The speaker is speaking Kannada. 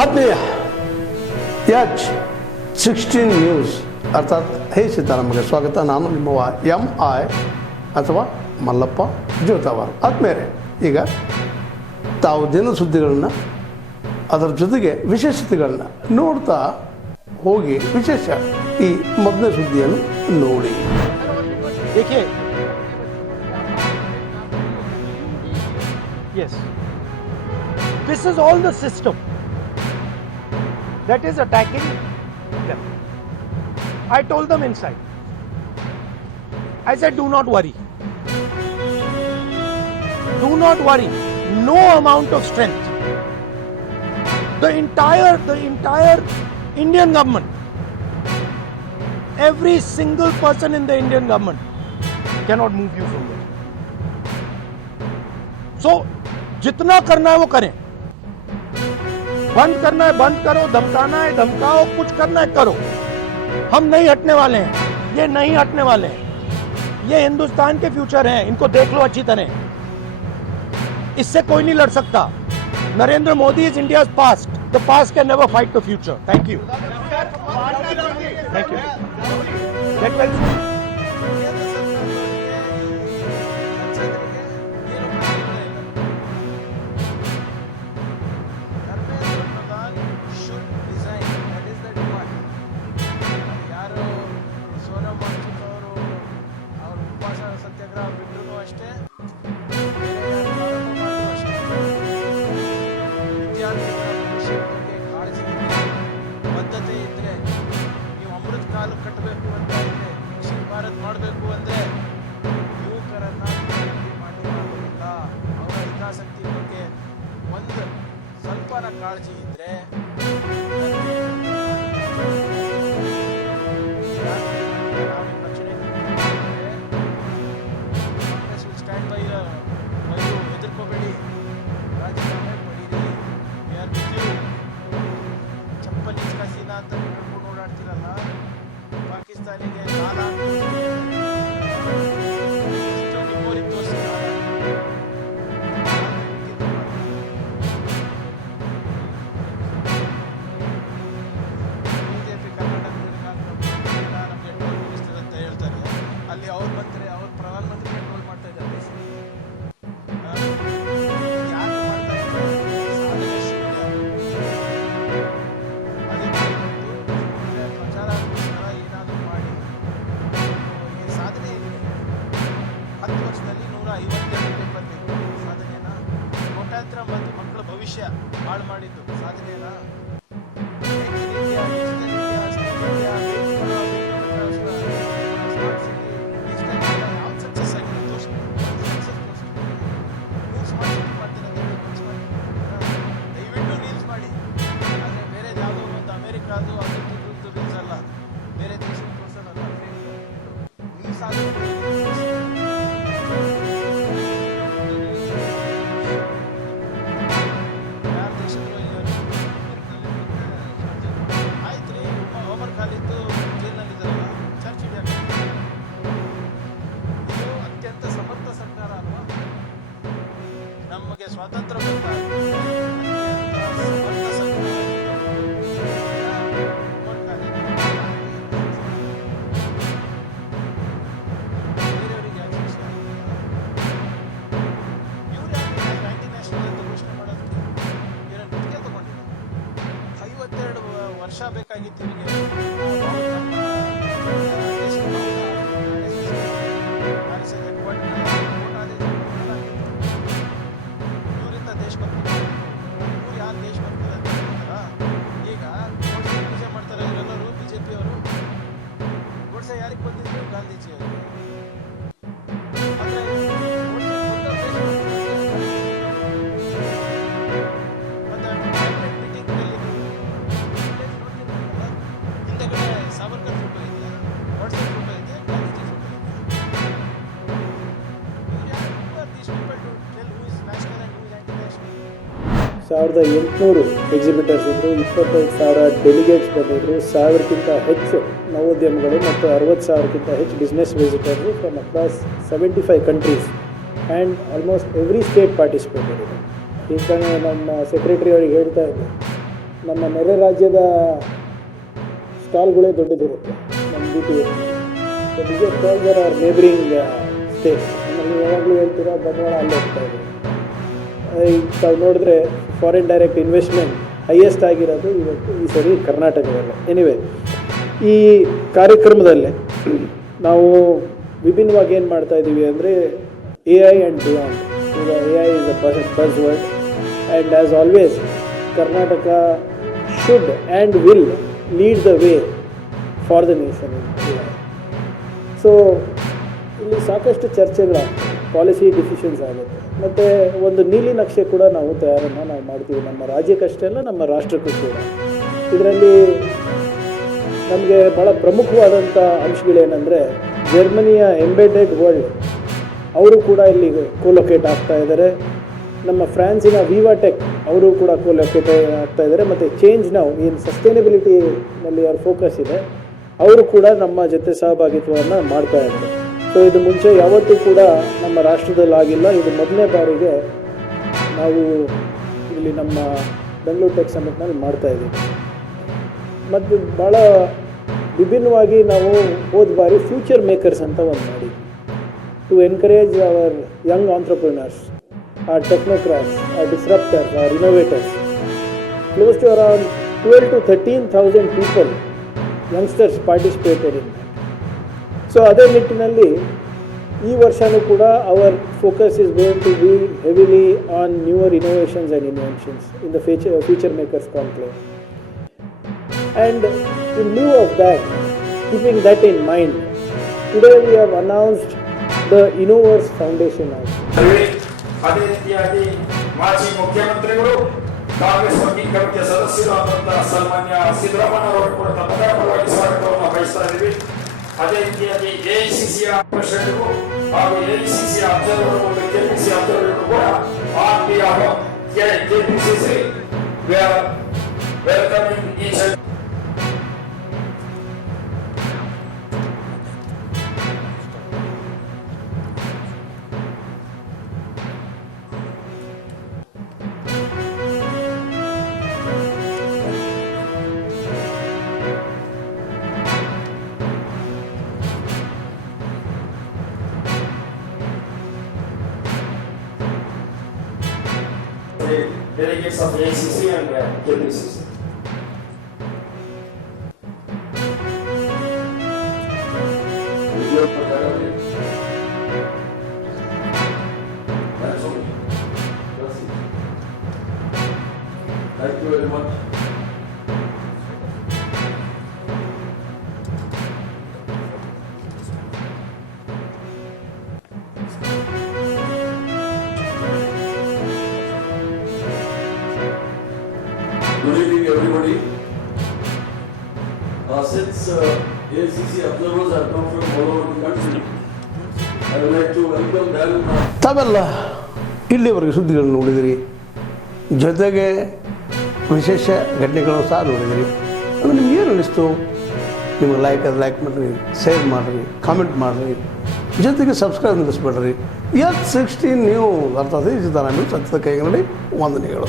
ಆತ್ಮೀಯ H16 ನ್ಯೂಸ್ ಅರ್ಥಾತ್ ಹೇ ಸೀತಾರಾಮಗೆ ಸ್ವಾಗತ. ನಾನು ನಿಮ್ಮವ MI ಅಥವಾ ಮಲ್ಲಪ್ಪ ಜೋತಾವಾರ್. ಆದ್ಮೇಲೆ ಈಗ ತಾವು ದಿನ ಸುದ್ದಿಗಳನ್ನ ಅದರ ಜೊತೆಗೆ ವಿಶೇಷತೆಗಳನ್ನ ನೋಡ್ತಾ ಹೋಗಿ ವಿಶೇಷ ಈ ಮೊದಲನೇ ಸುದ್ದಿಯನ್ನು ನೋಡಿ. देखिए, yes, this is all the system that is attacking them. I told them inside, I said, do not worry, no amount of strength, the entire Indian government, every single person in the Indian government cannot move you from there. So जितना करना है वो करें, बंद करना है बंद करो, धमकाना है धमकाओ, कुछ करना है करो. हम नहीं हटने वाले हैं, ये नहीं हटने वाले हैं. ये हिंदुस्तान के फ्यूचर हैं, इनको देख लो अच्छी तरह. इससे कोई नहीं लड़ सकता. Narendra Modi is India's past. The past can never fight the future. Thank you. Get well soon. ಬದ್ಧತೆ ಇದ್ರೆ ನೀವು ಅಮೃತ ಕಾಲ ಕಟ್ಟಬೇಕು ಅಂತ ಇದ್ರೆ ವಿಕಸಿತ ಭಾರತ್ ಮಾಡಬೇಕು ಅಂದ್ರೆ ಯುವಕರನ್ನ ಮಾಡಲಿಕ್ಕಾಗೋದಿಲ್ಲ. ಅವರ ಹಿತಾಸಕ್ತಿ ಬಗ್ಗೆ ಒಂದು ಸ್ವಲ್ಪನ ಕಾಳಜಿ ಇದ್ರೆ ರಕ್ಷಣೆ ಕಾಂಗ್ರೆಸ್ ವಿಲ್ ಸ್ಟ್ಯಾಂಡ್ ಬೈ ಹೆದರ್ಕೋಬೇಡಿ, ರಾಜೀನಾಮೆ ಪಡೀರಿ. We are with you. ಚಪ್ಪಲಿ ಕಸಿನಾ ಅಂತ ಹೇಳ್ಕೊಂಡು ಓಡಾಡ್ತಿರಲ್ಲ, ಪಾಕಿಸ್ತಾನಿಗೆ ಕಾಲ ನಿಮ್ಮೂರಿಗೆ ತೋರಿಸಿಲ್ಲ. ಬಿಜೆಪಿ ಕರ್ನಾಟಕದಲ್ಲಿ ನಮಗೆ ಟೋಲ್ ಮುಗಿಸ್ತದೆ ಅಂತ ಹೇಳ್ತಾರೆ. ಅಲ್ಲಿ ಅವ್ರು ಬಂದರೆ ಅವ್ರ ಪ್ರಧಾನಮಂತ್ರಿ ಟೋಲ್ ಮಾಡ್ತಾ ಇದ್ದಾರೆ. ಯಾಕೆ ಮಾಡ್ತಾ ಇದ್ದಾರೆ? ಸಾಧನೆ ಶೂನ್ಯ. ಪ್ರಚಾರಕ್ಕೋಸ್ಕರ ಏನಾದರೂ ಮಾಡಿ ಅವರಿಗೆ ಸಾಧನೆ ಇದೆ. 10 ವರ್ಷದಲ್ಲಿ 152 ಪೇಪರ್ ಬೇಕು. ಸಾಧನೆನ ಕೋಟ್ಯಾಂತರ ಮತ್ತು ಮಕ್ಕಳ ಭವಿಷ್ಯ ಹಾಳು ಮಾಡಿದ್ದು ಸಾಧನೆನ. ಸಕ್ಸಸ್ ಆಗಿದೆ ದಯವಿಟ್ಟು ರೀಲ್ಸ್ ಮಾಡಿ. ಆದರೆ ಬೇರೆ ಯಾವುದೋ ಒಂದು ಅಮೆರಿಕಾದು ಅದ್ರದ್ದು ರೀಲ್ಸ್ ಅಲ್ಲ, ಬೇರೆ ದೇಶದ ತೋರಿಸೋದಲ್ಲ. ನೀವು ಸಾಧನೆ ಯಾರ ದೇಶದ್ರು ಆಯ್ತು ರೀ. ಓಮರ್ ಖಾಲಿದ್ದು ಜೈಲಿನಲ್ಲಿದ್ದಾರಲ್ಲ, ಚರ್ಚ್ ಹಿಡಿಯಕ್ಕೆ. ಇದು ಅತ್ಯಂತ ಸಮರ್ಥ ಸರ್ಕಾರ ಅಲ್ವಾ? ನಮಗೆ ಸ್ವಾತಂತ್ರ್ಯ ಬಂದ ಸಮರ್ಥ ಸರ್ಕಾರ. ಬೇರೆಯವರಿಗೆ ಯಾಕೆ ವಿಷಯ ಆಗಿಲ್ಲ? ಇವ್ರು ಯಾಕೆ ಆಂಟಿ ನ್ಯಾಷನಲ್ ಅಂತ ಘೋಷಣೆ ಮಾಡೋದಕ್ಕೆ ಏನೋ ಗುತ್ತಿಗೆ ತಗೊಂಡಿಲ್ಲ. 52 ವರ್ಷ ಬೇಕಾಗಿತ್ತು ಇವರಿಗೆ. ಇವರಿಂದ ದೇಶಭಕ್ತಿ ಇವ್ರು ಯಾರು ದೇಶಭಕ್ತಿ ಅಂತ ಹೇಳ್ತಾರ? ಈಗ ಗೋಡ್ಸೆ ಪೂಜೆ ಮಾಡ್ತಾರೆ ಇವರೆಲ್ಲರೂ ಬಿಜೆಪಿಯವರು. ಗೋಡ್ಸೆ ಯಾರಿಗೆ ಬಂದಿದ್ರು? ಗಾಂಧೀಜಿ ಅವರಿಗೆ. ಅಂದ್ರೆ ಹಿಂದೆಗಡೆ ಸಾವರ್ಕರ್ ಫೋಟೋ ಇದೆಯಾ? ಗೋಡ್ಸೆ ಫೋಟೋ ಇದೆಯಾ? ಗಾಂಧೀಜಿ ಫೋಟೋ ಇದೆಯಾ? ಇವ್ರು ಯಾರು? These people to tell who is national and who is anti national. 1800 exhibitors ಇದ್ದರು, 25,000 ಡೆಲಿಗೇಟ್ಸ್ ಬಂದಿದ್ದರು, 1000ಕ್ಕಿಂತ ಹೆಚ್ಚು ನವೋದ್ಯಮಗಳು ಮತ್ತು 60,000ಕ್ಕಿಂತ ಹೆಚ್ಚು business visitors from across 75 countries and almost every state participated ಇದೆ. ಈಗ ನಮ್ಮ ಸೆಕ್ರೆಟರಿ ಅವರಿಗೆ ಹೇಳ್ತಾ ಇದ್ದೆ, ನಮ್ಮ ನೆರೆ ರಾಜ್ಯದ ಸ್ಟಾಲ್ಗಳೇ ದೊಡ್ಡದಿರುತ್ತೆ ನಮ್ಮ duty. Biggest stalls are neighbouring states. ನಮ್ಮಲ್ಲಿ ಯಾವಾಗಲೂ ಹೇಳ್ತೀರಾ ಬಂಡವಾಳ ಅಲ್ಲೇ ಹೋಗ್ತಾ ಇದೆ. ಈಗ ತಾವು ನೋಡಿದ್ರೆ ಫಾರಿನ್ ಡೈರೆಕ್ಟ್ ಇನ್ವೆಸ್ಟ್ಮೆಂಟ್ ಹೈಯೆಸ್ಟ್ ಆಗಿರೋದು ಇವತ್ತು ಈ ಸರಿ ಕರ್ನಾಟಕದಲ್ಲೇ. ಎನಿವೆ, ಈ ಕಾರ್ಯಕ್ರಮದಲ್ಲಿ ನಾವು ವಿಭಿನ್ನವಾಗಿ ಏನು ಮಾಡ್ತಾ ಇದ್ದೀವಿ ಅಂದರೆ AI ಆ್ಯಂಡ್ ಬಿಯಾಂಡ್. ಈಗ AI is a bus word and as always Karnataka should and will lead the way for the nation in AI. So ಇಲ್ಲಿ ಸಾಕಷ್ಟು ಚರ್ಚೆಗಳಾಗ್ತವೆ, ಪಾಲಿಸಿ ಡಿಸಿಷನ್ಸ್ ಆಗುತ್ತೆ, ಮತ್ತು ಒಂದು ನೀಲಿ ನಕ್ಷೆ ಕೂಡ ನಾವು ಮಾಡ್ತೀವಿ, ನಮ್ಮ ರಾಜ್ಯಕ್ಕಷ್ಟೇ ಅಲ್ಲ ನಮ್ಮ ರಾಷ್ಟ್ರಕ್ಕೂ ಕೂಡ. ಇದರಲ್ಲಿ ನಮಗೆ ಭಾಳ ಪ್ರಮುಖವಾದಂಥ ಅಂಶಗಳೇನೆಂದರೆ ಜರ್ಮನಿಯ ಎಂಬೆಡೆಡ್ ವರ್ಲ್ಡ್ ಅವರು ಕೂಡ ಇಲ್ಲಿ ಕೋಲೊಕೇಟ್ ಆಗ್ತಾ ಇದ್ದಾರೆ. ನಮ್ಮ ಫ್ರಾನ್ಸಿನ ವಿವಾಟೆಕ್ ಅವರು ಕೂಡ ಕೋಲೊಕೇಟ್ ಆಗ್ತಾ ಇದ್ದಾರೆ. ಮತ್ತು ಚೇಂಜ್ ನಾವು ಏನು ಸಸ್ಟೈನಬಿಲಿಟಿನಲ್ಲಿ ಅವ್ರ ಫೋಕಸ್ ಇದೆ, ಅವರು ಕೂಡ ನಮ್ಮ ಜೊತೆ ಸಹಭಾಗಿತ್ವವನ್ನು ಮಾಡ್ತಾ ಇದ್ದಾರೆ. ಸೊ ಇದು ಮುಂಚೆ ಯಾವತ್ತೂ ಕೂಡ ನಮ್ಮ ರಾಷ್ಟ್ರದಲ್ಲಿ ಆಗಿಲ್ಲ. ಇದು ಮೊದಲನೇ ಬಾರಿಗೆ ನಾವು ಇಲ್ಲಿ ನಮ್ಮ ಬೆಂಗಳೂರು ಟೆಕ್ ಸಮಿಟ್ನಲ್ಲಿ ಮಾಡ್ತಾ ಇದ್ದೀವಿ. ಮತ್ತು ಭಾಳ ವಿಭಿನ್ನವಾಗಿ ನಾವು ಹೋದ ಬಾರಿ ಫ್ಯೂಚರ್ ಮೇಕರ್ಸ್ ಅಂತ ಒಂದು ಮಾಡಿದ್ವಿ, to encourage our young entrepreneurs, our technocrats, our disruptors, our innovators. Close to around 12 to 13,000 people, youngsters participated in that. So ಅದೇ ನಿಟ್ಟಿನಲ್ಲಿ ಈ ವರ್ಷನೂ ಕೂಡ our focus is going to be heavily on newer innovations and inventions in the future makers conclave. And in lieu of that, keeping that in mind, today we have announced the Innoverse Foundation also. ಅದೇ ರೀತಿಯಾಗಿ ಮಾಜಿ ಮುಖ್ಯಮಂತ್ರಿಗಳು ಕಾಂಗ್ರೆಸ್ ವರ್ಕಿಂಗ್ ಕಮಿಟಿಯ ಸದಸ್ಯರು ಆದಂತಹ ಸನ್ಮಾನ್ಯ ಸಿದ್ದರಾಮಯ್ಯ ಅವರು ಕೂಡ ತಮ್ಮ ಪರವಾಗಿ ಸ್ವಾಗತವನ್ನು ಬಯಸ್ತಾ ಇದ್ದೀವಿ. ಅದೇ ರೀತಿಯಾಗಿ ಎಐಸಿಸಿಯ ಪ್ರೆಸಿಡೆಂಟ್ಗಳು ಹಾಗೂ ಎಐಸಿಸಿಯ ಅಧ್ಯಕ್ಷರು ಮತ್ತು ಕೆಪಿಸಿ ಅಧ್ಯಕ್ಷರು ಕೂಡ on behalf of KPCC welcoming each delegates of ACC and KPCC. Thank you very much. Good evening, everybody. Since ACC observers have come from all over the country, I would like to welcome them. ತಾವೆಲ್ಲ ಇಲ್ಲಿವರೆಗೆ ಸುದ್ದಿಗಳನ್ನು ನೋಡಿದಿರಿ, ಜೊತೆಗೆ ವಿಶೇಷ ಘಟನೆಗಳನ್ನು ಸಹ ನೋಡಿದಿರಿ. ಅದು ನಿಮ್ಗೆ ಏನು ಅನ್ನಿಸ್ತು? ನಿಮಗೆ ಲೈಕ್ ಮಾಡಿರಿ, ಶೇರ್ ಮಾಡಿರಿ, ಕಾಮೆಂಟ್ ಮಾಡಿರಿ, ಜೊತೆಗೆ ಸಬ್ಸ್ಕ್ರೈಬ್ ನಿಲ್ಲಿಸ್ಬೇಡ್ರಿ. H16 ನ್ಯೂಸ್ ಅರ್ಥಾತ್ ಈ ಸಿದ್ದರಾಮಯ್ಯ ಸತ್ಯದ ಕೈಗನ್ನಡಿ ವಂದನೆಗಳು.